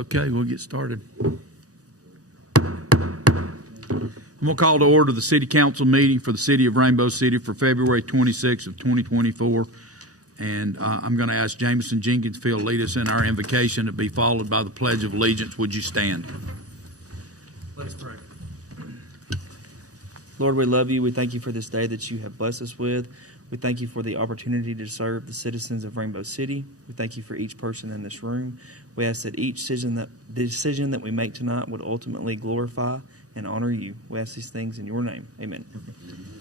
Okay, we'll get started. I'm going to call to order the City Council meeting for the City of Rainbow City for February 26th of 2024. And I'm going to ask Jameson Jenkinsfield to lead us in our invocation to be followed by the Pledge of Allegiance. Would you stand? Let's pray. Lord, we love you. We thank you for this day that you have blessed us with. We thank you for the opportunity to serve the citizens of Rainbow City. We thank you for each person in this room. We ask that each decision that we make tonight would ultimately glorify and honor you. We ask these things in your name. Amen.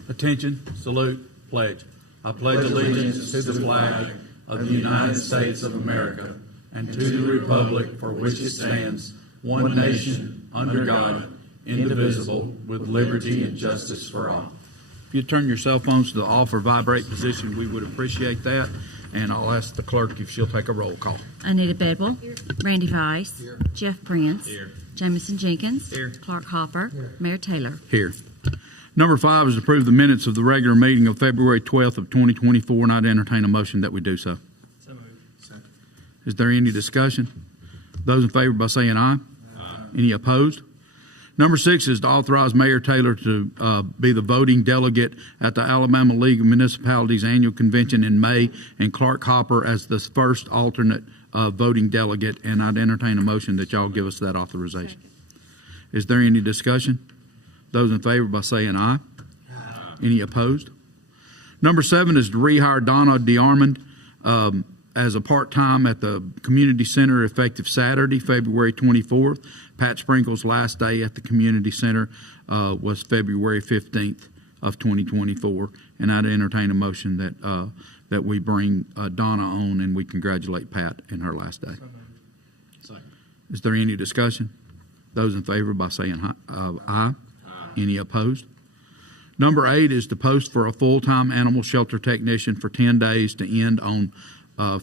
Attention, salute, pledge. I pledge allegiance to the flag of the United States of America and to the republic for which it stands, one nation, under God, indivisible, with liberty and justice for all. If you turn your cell phones to the off or vibrate position, we would appreciate that. And I'll ask the clerk if she'll take a roll call. Anita Bedwell. Here. Randy Weiss. Here. Jeff Prince. Here. Jamison Jenkins. Here. Clark Hopper. Here. Mayor Taylor. Here. Number 5 is to approve the minutes of the regular meeting of February 12th of 2024, and I'd entertain a motion that we do so. So moved. Second. Is there any discussion? Those in favor by saying aye. Aye. Any opposed? Number 6 is to authorize Mayor Taylor to be the voting delegate at the Alabama League of Municipalities annual convention in May, and Clark Hopper as the first alternate voting delegate, and I'd entertain a motion that y'all give us that authorization. Is there any discussion? Those in favor by saying aye. Aye. Any opposed? Number 7 is to rehire Donna DeArmond as a part-time at the Community Center effective Saturday, February 24th. Pat Sprinkle's last day at the Community Center was February 15th of 2024. And I'd entertain a motion that we bring Donna on and we congratulate Pat in her last day. Second. Is there any discussion? Those in favor by saying aye. Aye. Any opposed? Number 8 is to post for a full-time animal shelter technician for 10 days to end on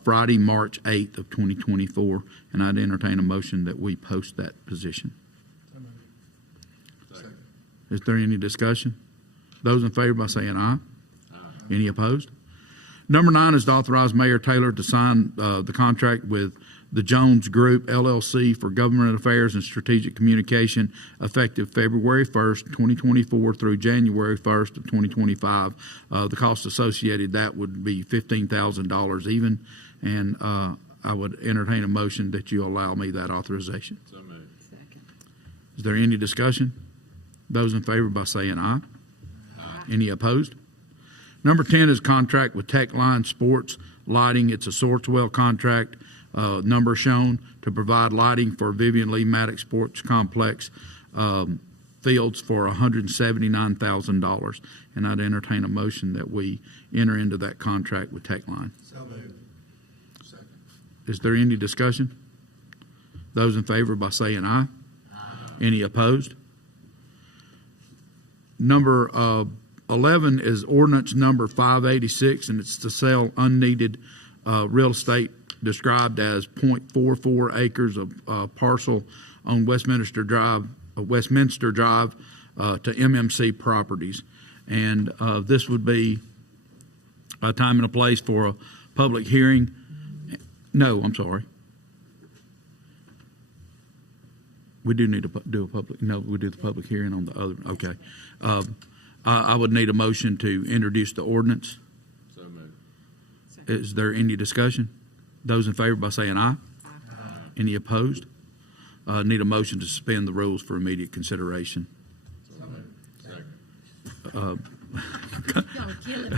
Friday, March 8th of 2024, and I'd entertain a motion that we post that position. Second. Is there any discussion? Those in favor by saying aye. Aye. Any opposed? Number 9 is to authorize Mayor Taylor to sign the contract with the Jones Group, LLC for Government Affairs and Strategic Communication effective February 1st, 2024 through January 1st of 2025. The cost associated that would be $15,000 even, and I would entertain a motion that you allow me that authorization. So moved. Second. Is there any discussion? Those in favor by saying aye. Aye. Any opposed? Number 10 is contract with Techline Sports Lighting. It's a Swartzwell contract. Number shown to provide lighting for Vivian Lee Maddox Sports Complex fields for $179,000. And I'd entertain a motion that we enter into that contract with Techline. So moved. Second. Is there any discussion? Those in favor by saying aye. Aye. Any opposed? Number 11 is ordinance number 586, and it's to sell unneeded real estate described as 0.44 acres of parcel on Westminster Drive to MMC Properties. And this would be a time and a place for a public hearing. No, I'm sorry. We do need to do a public, no, we do the public hearing on the other, okay. I would need a motion to introduce the ordinance. So moved. Is there any discussion? Those in favor by saying aye. Aye. Any opposed? Need a motion to suspend the rules for immediate consideration. So moved. Second. Y'all are killing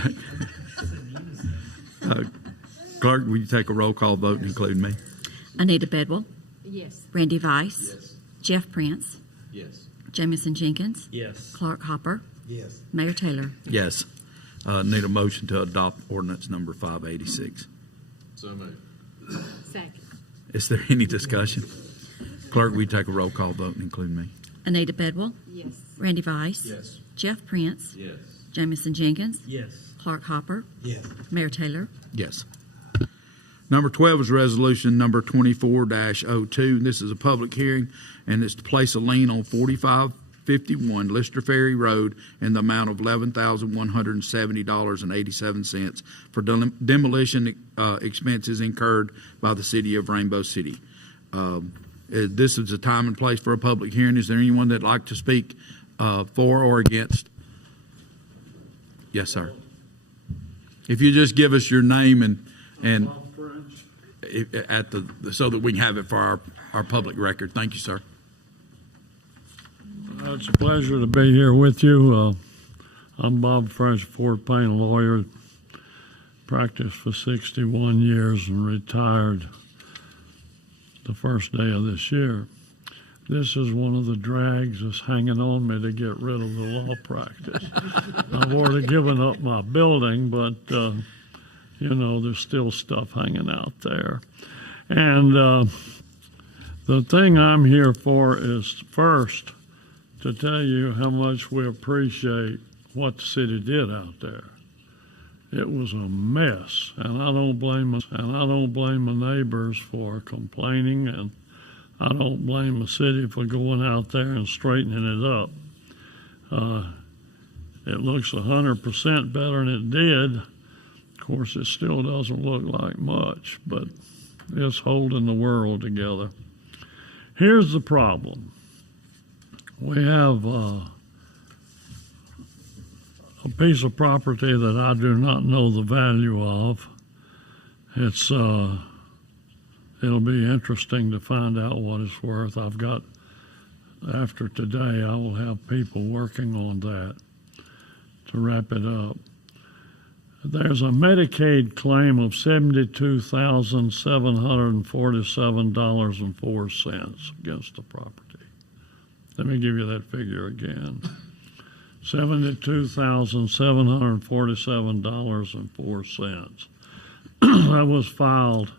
me. Clerk, will you take a roll call vote and include me? Anita Bedwell. Yes. Randy Weiss. Yes. Jeff Prince. Yes. Jamison Jenkins. Yes. Clark Hopper. Yes. Mayor Taylor. Yes. Need a motion to adopt ordinance number 586. So moved. Second. Is there any discussion? Clerk, will you take a roll call vote and include me? Anita Bedwell. Yes. Randy Weiss. Yes. Jeff Prince. Yes. Jamison Jenkins. Yes. Clark Hopper. Yes. Mayor Taylor. Yes. Number 12 is resolution number 24-02. This is a public hearing, and it's to place a lien on 4551 Lister Ferry Road in the amount of $11,170.87 for demolition expenses incurred by the city of Rainbow City. This is a time and place for a public hearing. Is there anyone that'd like to speak for or against? Yes, sir. If you just give us your name and at the so that we can have it for our public record. Thank you, sir. It's a pleasure to be here with you. I'm Bob French, Fort Payne lawyer. Practiced for 61 years and retired the first day of this year. This is one of the drags that's hanging on me to get rid of the law practice. I've already given up my building, but there's still stuff hanging out there. And the thing I'm here for is first to tell you how much we appreciate what the city did out there. It was a mess, and I don't blame the neighbors for complaining, and I don't blame the city for going out there and straightening it up. It looks 100% better than it did. Of course, it still doesn't look like much, but it's holding the world together. Here's the problem. We have a piece of property that I do not know the value of. It'll be interesting to find out what it's worth. After today, I will have people working on that to wrap it up. There's a Medicaid claim of $72,747.04 against the property. Let me give you that figure again. $72,747.04. That was filed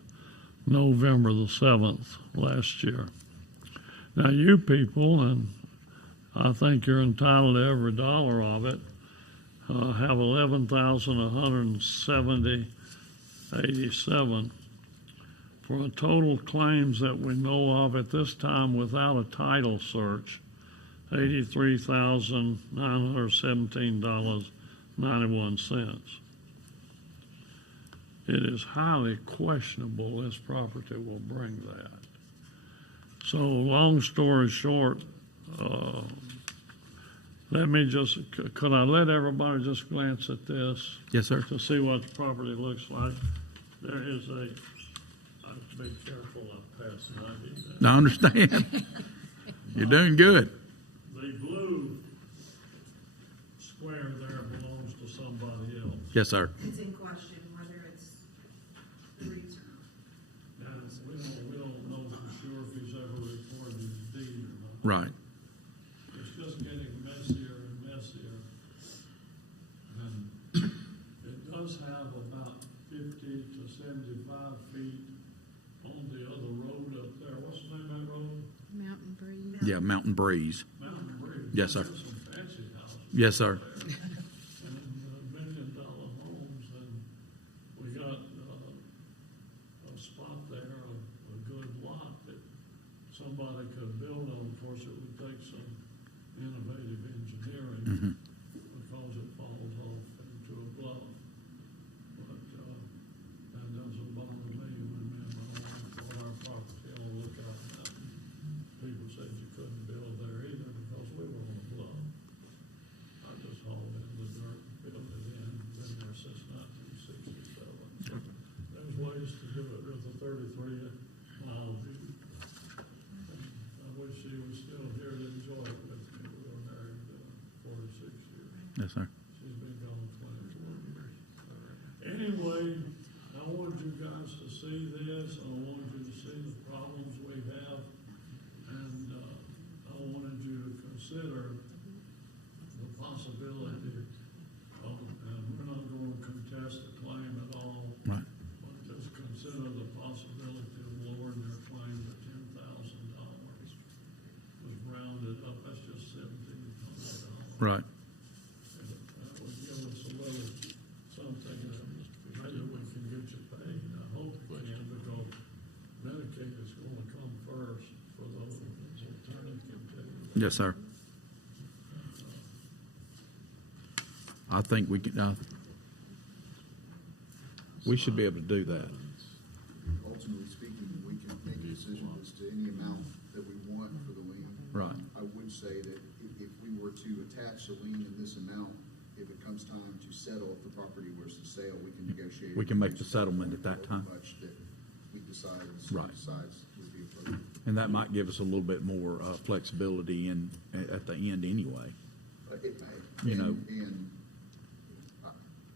November the 7th last year. Now you people, and I think you're entitled to every dollar of it, have $11,170.87 for a total claims that we know of at this time without a title search, $83,917.91. It is highly questionable this property will bring that. So long story short, could I let everybody just glance at this? Yes, sir. To see what the property looks like. There is I have to be careful I pass it. I need that. I understand. You're doing good. The blue square there belongs to somebody else. Yes, sir. It's in question whether it's the REITs or not. And we don't know for sure if he's ever recorded his deed or not. Right. It's just getting messier and messier. And it does have about 50 to 75 feet on the other road up there. What's the name of that road? Mountain Breeze. Yeah, Mountain Breeze. Mountain Bridge. Yes, sir. There's some fancy houses. Yes, sir. And $1 million homes, and we got a spot there, a good lot that somebody could build on. Of course, it would take some innovative engineering because it falls off into a bluff. But that doesn't bother me when me and my wife bought our property on Lookout Mountain. People said you couldn't build there either because we were on a bluff. I just hauled in the dirt and filled it in. Been there since 1967. There's ways to do it with a 33-mile view. I wish she was still here to enjoy it with me. We were married 46 years. Yes, sir. She's been gone 24 years. Anyway, I wanted you guys to see this. I wanted you to see the problems we have. And I wanted you to consider the possibility of, and we're not going to contest the claim at all, Right. but just consider the possibility of lowering your claim to $10,000. Was rounded up, that's just $1,700. Right. That would give us a little something that maybe we can get you paid. I hope we can, because Medicaid is going to come first for those alternative care. Yes, sir. I think we can. We should be able to do that. Ultimately speaking, we can make a decision as to any amount that we want for the lien. Right. I would say that if we were to attach the lien in this amount, if it comes time to settle if the property was to sale, we can negotiate. We can make the settlement at that time. Much that we decide, the city Right. decides would be appropriate. And that might give us a little bit more flexibility at the end anyway. It may. You know. And.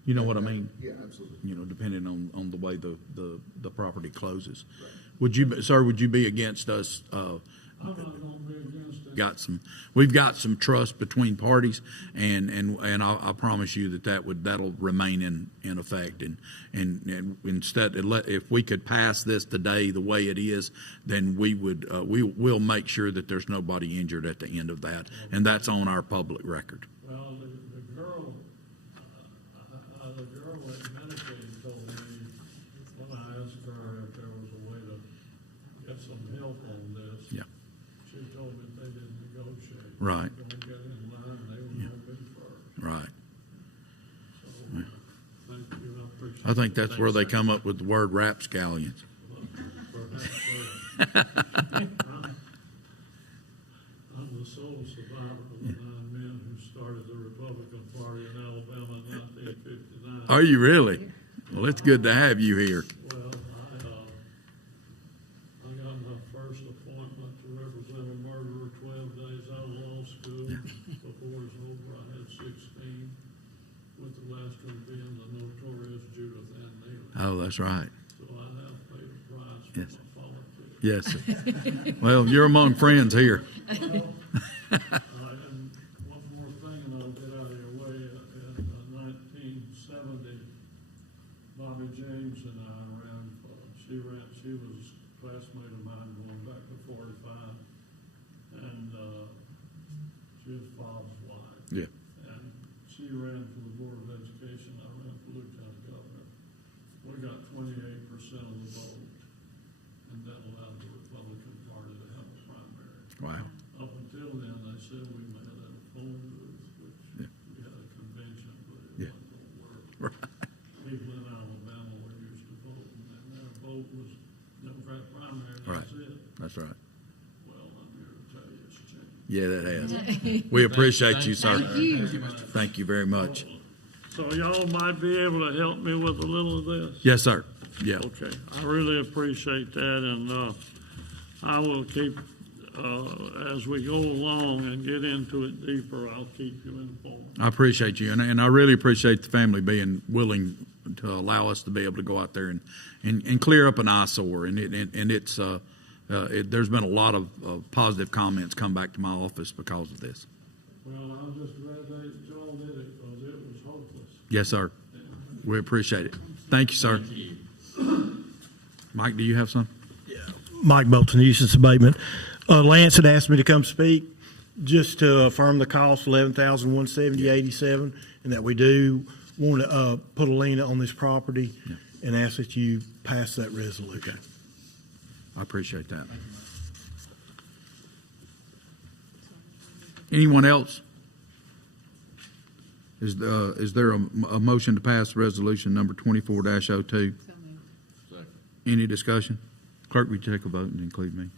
You know what I mean? Yeah, absolutely. You know, depending on the way the property closes. Right. Would you, sir, would you be against us, I'm not gonna be against it. we've got some trust between parties, and I promise you that'll remain in effect, and instead, if we could pass this today the way it is, then we'll make sure that there's nobody injured at the end of that, and that's on our public record. Well, the girl at Medicaid told me, when I asked her if there was a way to get some help on this. Yeah. She told me they didn't negotiate. Right. They were gonna get in line, they were gonna be first. Right. So, thank you, I appreciate it. I think that's where they come up with the word rapscallions. Perhaps I'm the sole survivor of the 9 men who started the Republican Party in Alabama in 1959. Are you really? Well, it's good to have you here. Well, I got my first appointment to represent a murderer 12 days out of law school. Before it was over, I had 16, with the last one being the notorious Judith Ann Neely. Oh, that's right. So I have paid a price for Yes. my politics. Yes, sir. Well, you're among friends here. And one more thing, and I'll get out of your way. In 1970, Bobby James and I ran. She was a classmate of mine going back to 45, and she was Bob's wife. Yeah. And she ran for the Board of Education. I ran for Lieutenant Governor. We got 28% of the vote, and that allowed the Republican Party to have a primary. Wow. Up until then, they said we may have a phone booth, which Yeah. we had a convention, but it Yeah. wasn't gonna work. Right. People in Alabama were used to voting, and their vote was Democrat primary, Right. that's it. That's right. Well, I'm here to tell you it's changed. Yeah, that has. We appreciate you, sir. Thank you. Thank you very much. So y'all might be able to help me with a little of this? Yes, sir. Yeah. Okay, I really appreciate that, and I will keep, as we go along and get into it deeper, I'll keep you informed. I appreciate you, and I really appreciate the family being willing to allow us to be able to go out there and clear up an eyesore. And it's there's been a lot of positive comments come back to my office because of this. Well, I'm just glad that y'all did it, because it was hopeless. Yes, sir. We appreciate it. Thank you, sir. Mike, do you have something? Mike Bolton, nuisance abatement. Lance had asked me to come speak just to affirm the cost, $11,170.87, and that we do want to put a lien on this property and ask that you pass that resolution. I appreciate that. Anyone else? Is there a motion to pass resolution number 24-02? So moved. Second. Any discussion? Clerk, will you take a vote and include me?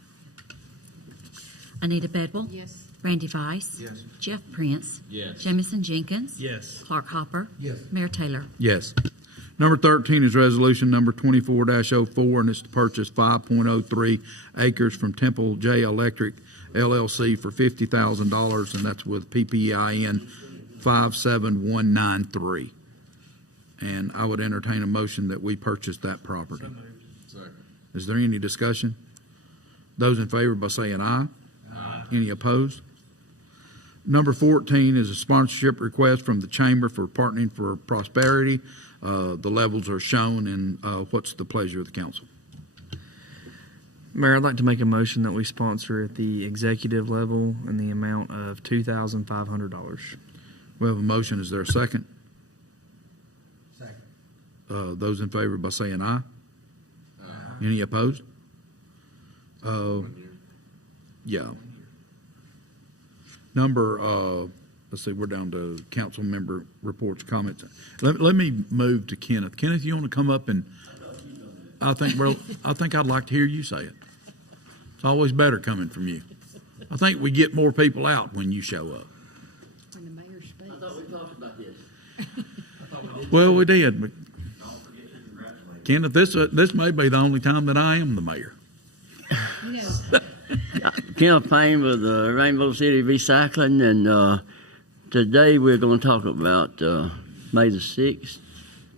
Anita Bedwell. Yes. Randy Weiss. Yes. Jeff Prince. Yes. Jamison Jenkins. Yes. Clark Hopper. Yes. Mayor Taylor. Yes. Number 13 is resolution number 24-04, and it's to purchase 5.03 acres from Temple J Electric LLC for $50,000, and that's with PPIN 57193. And I would entertain a motion that we purchase that property. Second. Is there any discussion? Those in favor by saying aye. Aye. Any opposed? Number 14 is a sponsorship request from the Chamber for Partnering for Prosperity. The levels are shown, and what's the pleasure of the council? Mayor, I'd like to make a motion that we sponsor at the executive level in the amount of $2,500. We have a motion. Is there a second? Second. Those in favor by saying aye. Any opposed? Yeah. Number, let's see, we're down to council member reports, comments. Let me move to Kenneth. Kenneth, you want to come up and I think I'd like to hear you say it. It's always better coming from you. I think we get more people out when you show up. When the mayor speaks. I thought we talked about this. Well, we did, but Kenneth, this may be the only time that I am the mayor. You know, Kenneth Payne with Rainbow City Recycling, and today we're going to talk about May the 6th,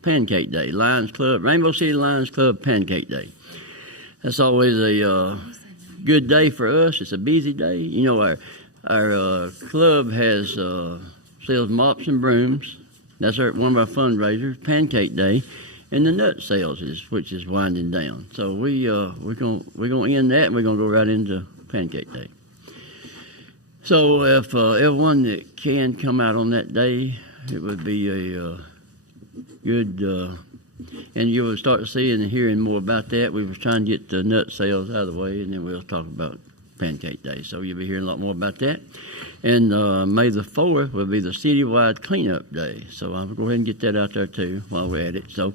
Pancake Day, Lions Club, Rainbow City Lions Club Pancake Day. That's always a good day for us. It's a busy day. You know, our club has sells mops and brooms. That's one of our fundraisers, Pancake Day, and the nut sales which is winding down. So we're gonna end that, and we're gonna go right into Pancake Day. So if everyone that can come out on that day, it would be a good, and you will start seeing and hearing more about that. We were trying to get the nut sales out of the way, and then we'll talk about Pancake Day. So you'll be hearing a lot more about that. And May the 4th will be the citywide cleanup day. So I'll go ahead and get that out there too while we're at it. So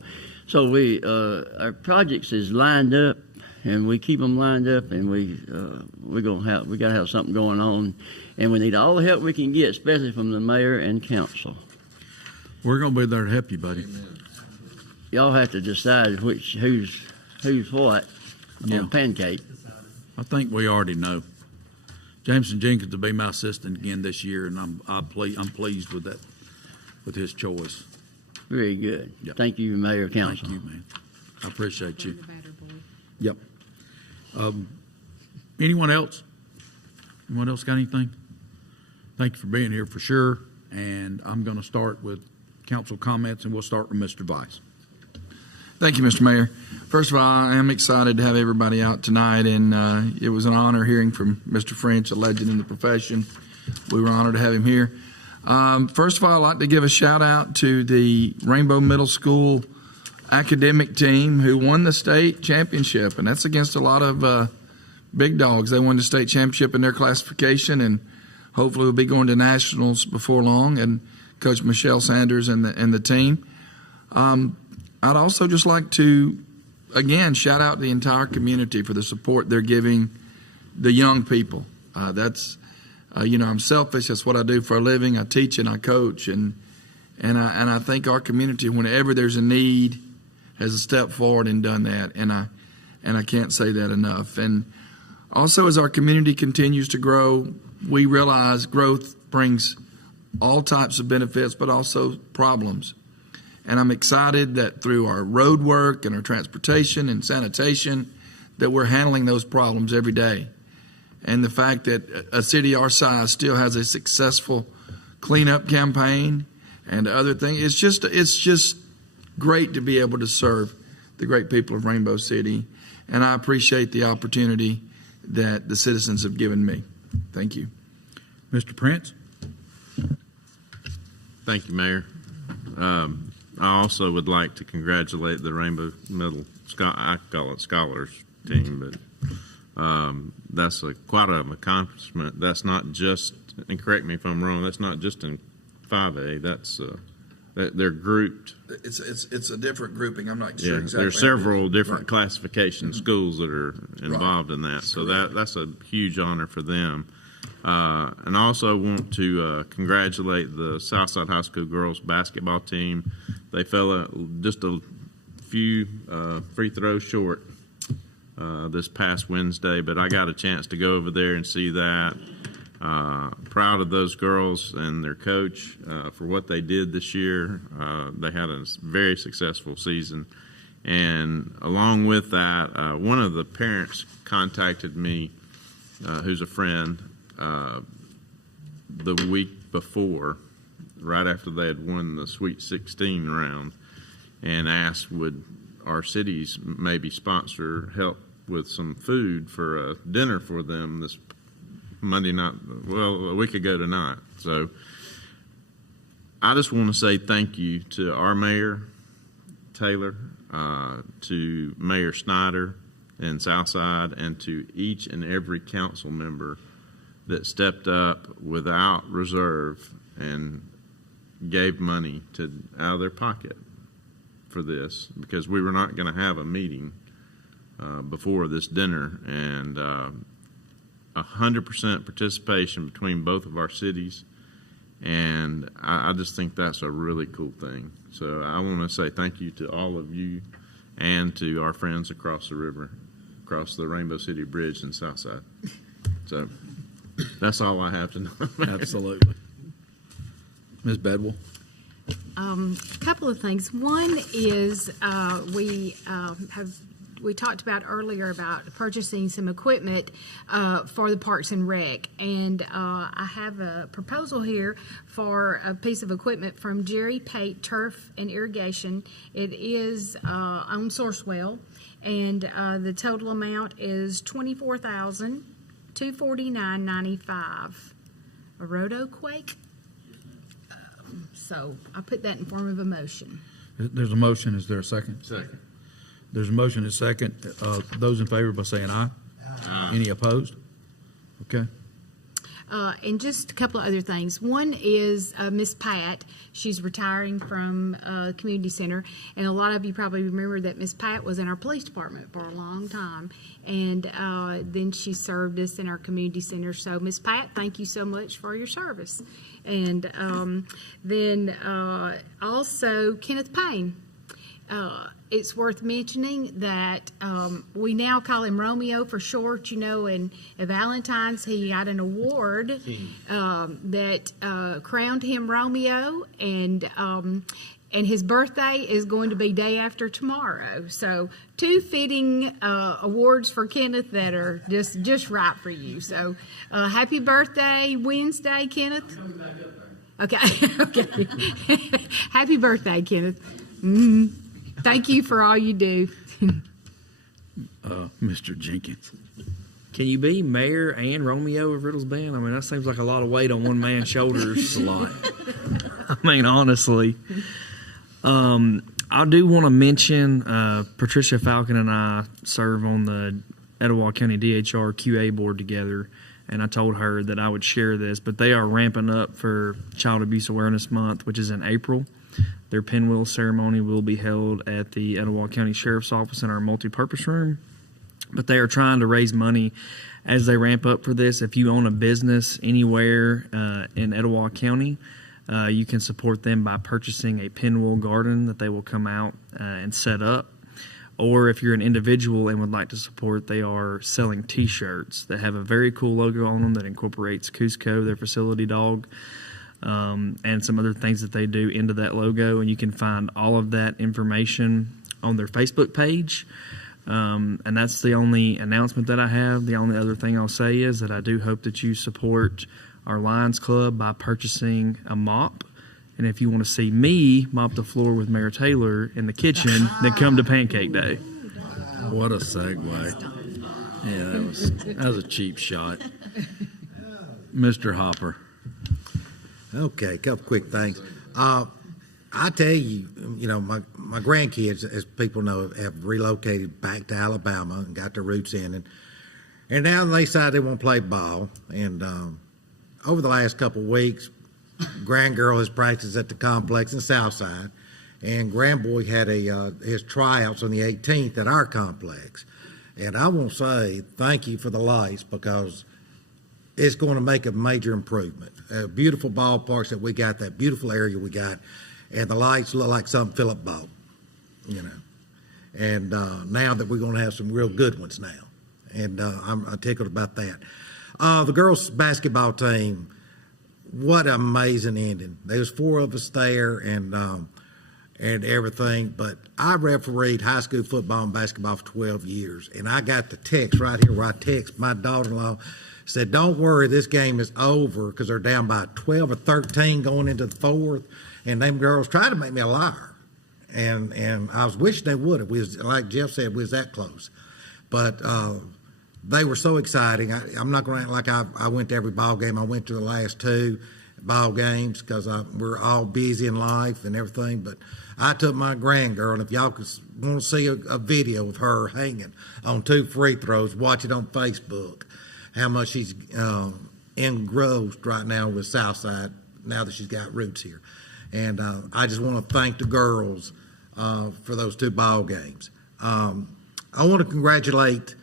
we our projects is lined up, and we keep them lined up, and we got to have something going on, and we need all the help we can get, especially from the mayor and council. We're going to be there to help you, buddy. Y'all have to decide who's what Yeah. on Pancake. I think we already know. Jameson Jenkins will be my assistant again this year, and I'm pleased with that, with his choice. Very good. Yep. Thank you, Mayor, Council. Thank you, man. I appreciate you. the batter boy. Yep. Anyone else? Anyone else got anything? Thank you for being here for sure. And I'm going to start with council comments, and we'll start with Mr. Vice. Thank you, Mr. Mayor. First of all, I am excited to have everybody out tonight, and it was an honor hearing from Mr. French, a legend in the profession. We were honored to have him here. First of all, I'd like to give a shout out to the Rainbow Middle School academic team who won the state championship, and that's against a lot of big dogs. They won the state championship in their classification, and hopefully we'll be going to nationals before long, and Coach Michelle Sanders and the team. I'd also just like to, again, shout out the entire community for the support they're giving the young people. I'm selfish. That's what I do for a living. I teach and I coach, and I think our community, whenever there's a need, has stepped forward and done that, and I can't say that enough. And also, as our community continues to grow, we realize growth brings all types of benefits, but also problems. And I'm excited that through our road work and our transportation and sanitation, that we're handling those problems every day. And the fact that a city our size still has a successful cleanup campaign and other things, it's just great to be able to serve the great people of Rainbow City. And I appreciate the opportunity that the citizens have given me. Thank you. Mr. Prince? Thank you, Mayor. I also would like to congratulate the Rainbow Middle, I call it Scholars team, but that's quite an accomplishment. That's not just, and correct me if I'm wrong, that's not just in 5A. That's they're grouped. It's a different grouping. I'm not sure Yeah, exactly. there's several different Right. classification schools that are involved in that. So that's a huge honor for them. And I also want to congratulate the Southside High School girls basketball team. They fell just a few free throws short this past Wednesday, but I got a chance to go over there and see that. Proud of those girls and their coach for what they did this year. They had a very successful season. And along with that, one of the parents contacted me, who's a friend, the week before, right after they had won the Sweet 16 round, and asked would our cities maybe sponsor help with some food for a dinner for them this Monday night, well, a week ago tonight. So I just want to say thank you to our mayor, Taylor, to Mayor Snyder in Southside, and to each and every council member that stepped up without reserve and gave money out of their pocket for this, because we were not going to have a meeting before this dinner, and 100% participation between both of our cities. And I just think that's a really cool thing. So I want to say thank you to all of you and to our friends across the river, across the Rainbow City Bridge in Southside. So that's all I have to know. Absolutely. Ms. Bedwell? A couple of things. One is we talked about earlier about purchasing some equipment for the Parks and Rec, and I have a proposal here for a piece of equipment from Jerry Pate Turf and Irrigation. It is on Sourcewell, and the total amount is $24,249.95. A RotoQuake. So I put that in form of a motion. There's a motion. Is there a second? Second. There's a motion and a second. Those in favor by saying aye. Aye. Any opposed? Okay. And just a couple of other things. One is Miss Pat. She's retiring from community center, and a lot of you probably remember that Miss Pat was in our police department for a long time, and then she served us in our community center. So, Miss Pat, thank you so much for your service. And then also Kenneth Payne. It's worth mentioning that we now call him Romeo for short. You know, and at Valentine's he got an award that crowned him Romeo, and his birthday is going to be day after tomorrow. So two fitting awards for Kenneth that are just right for you. So happy birthday Wednesday, Kenneth. Okay, okay. Happy birthday, Kenneth. Mm-hmm. Thank you for all you do. Mr. Jenkins. Can you be mayor and Romeo of Riddles Bend? I mean, that seems like a lot of weight on one man's shoulders. A lot. I mean, honestly. I do want to mention Patricia Falcon and I serve on the Etowah County DHR QA board together, and I told her that I would share this, but they are ramping up for Child Abuse Awareness Month, which is in April. Their pinwheel ceremony will be held at the Etowah County Sheriff's Office in our multipurpose room. But they are trying to raise money as they ramp up for this. If you own a business anywhere in Etowah County, you can support them by purchasing a pinwheel garden that they will come out and set up. Or if you're an individual and would like to support, they are selling T-shirts that have a very cool logo on them that incorporates Cusco, their facility dog, and some other things that they do into that logo. And you can find all of that information on their Facebook page. And that's the only announcement that I have. The only other thing I'll say is that I do hope that you support our Lions Club by purchasing a mop. And if you want to see me mop the floor with Mayor Taylor in the kitchen, then come to Pancake Day. What a segue. Yeah, that was a cheap shot. Mr. Hopper. Okay, a couple quick things. I tell you, you know, my grandkids, as people know, have relocated back to Alabama and got their roots in, and now they decide they want to play ball. And over the last couple of weeks, Grandgirl has practiced at the complex in Southside, and Grandboy had his tryouts on the 18th at our complex. And I want to say thank you for the lights, because it's going to make a major improvement. Beautiful ballparks that we got, that beautiful area we got, and the lights look like something Philip bought, you know. And now that we're going to have some real good ones now, and I'm tickled about that. The girls' basketball team, what an amazing ending. There was 4 of us there, and everything. But I refereed high school football and basketball for 12 years, and I got the text right here where I text my daughter-in-law, said, "Don't worry, this game is over," because they're down by 12 or 13 going into the 4th, and them girls tried to make me a liar, and I was wishing they would have. We was, like Jeff said, we was that close, but they were so exciting. I'm not going to act like I went to every ball game. I went to the last 2 ball games because we're all busy in life and everything, but I took my grandgirl, and if y'all want to see a video of her hanging on 2 free throws, watch it on Facebook. How much she's engrossed right now with Southside now that she's got roots here. And I just want to thank the girls for those 2 ball games. I want to congratulate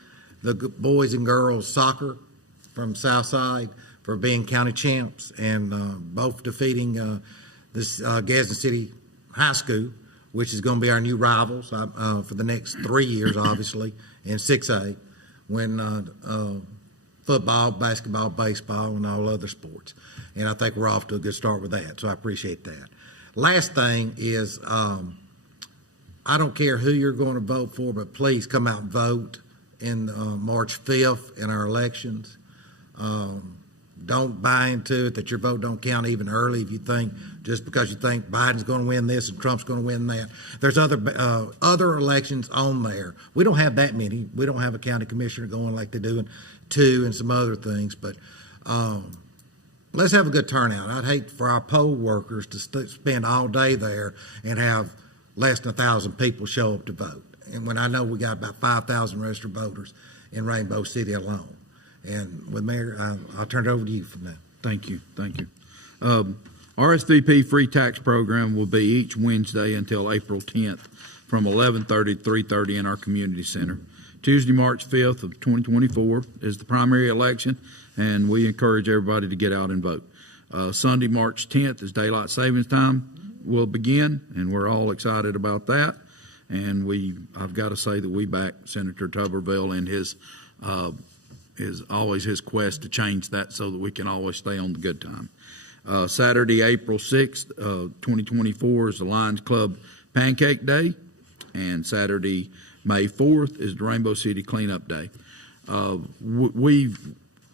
the boys and girls soccer from Southside for being county champs and both defeating this Gadsden City High School, which is going to be our new rivals for the next 3 years, obviously, in 6A, when football, basketball, baseball, and all other sports. And I think we're off to a good start with that, so I appreciate that. Last thing is, I don't care who you're going to vote for, but please come out and vote in March 5th in our elections. Don't buy into it that your vote don't count even early if you think, just because you think Biden's going to win this and Trump's going to win that. There's other elections on there. We don't have that many. We don't have a county commissioner going like they do in 2 and some other things, but let's have a good turnout. I'd hate for our poll workers to spend all day there and have less than 1,000 people show up to vote. And when I know we got about 5,000 registered voters in Rainbow City alone. And with Mayor, I'll turn it over to you from now. Thank you. RSVP free tax program will be each Wednesday until April 10th from 11:30 to 3:30 in our community center. Tuesday, March 5th of 2024 is the primary election, and we encourage everybody to get out and vote. Sunday, March 10th is daylight savings time will begin, and we're all excited about that. And I've got to say that we back Senator Tuberville in his always his quest to change that so that we can always stay on the good time. Saturday, April 6th, 2024 is the Lions Club Pancake Day, and Saturday, May 4th is the Rainbow City Cleanup Day.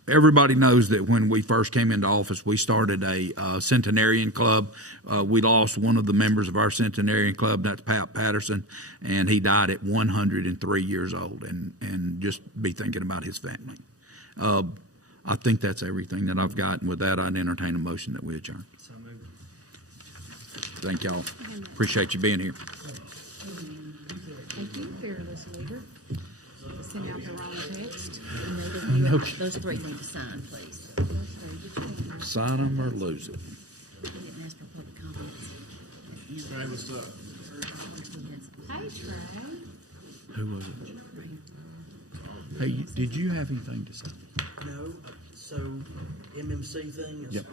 Everybody knows that when we first came into office, we started a centenarian club. We lost one of the members of our centenarian club, that's Pat Patterson, and he died at 103 years old, and just be thinking about his family. I think that's everything that I've got, and with that, I'd entertain a motion that we adjourn. So moved. Thank y'all. Appreciate you being here. Thank you, fearless leader. Send out the wrong text. Those three need to sign, please. Sign them or lose it. We didn't ask for public comments. Hey, Trey. Who was it? Hey, did you have anything to say? No, so MMC thing is. Yep.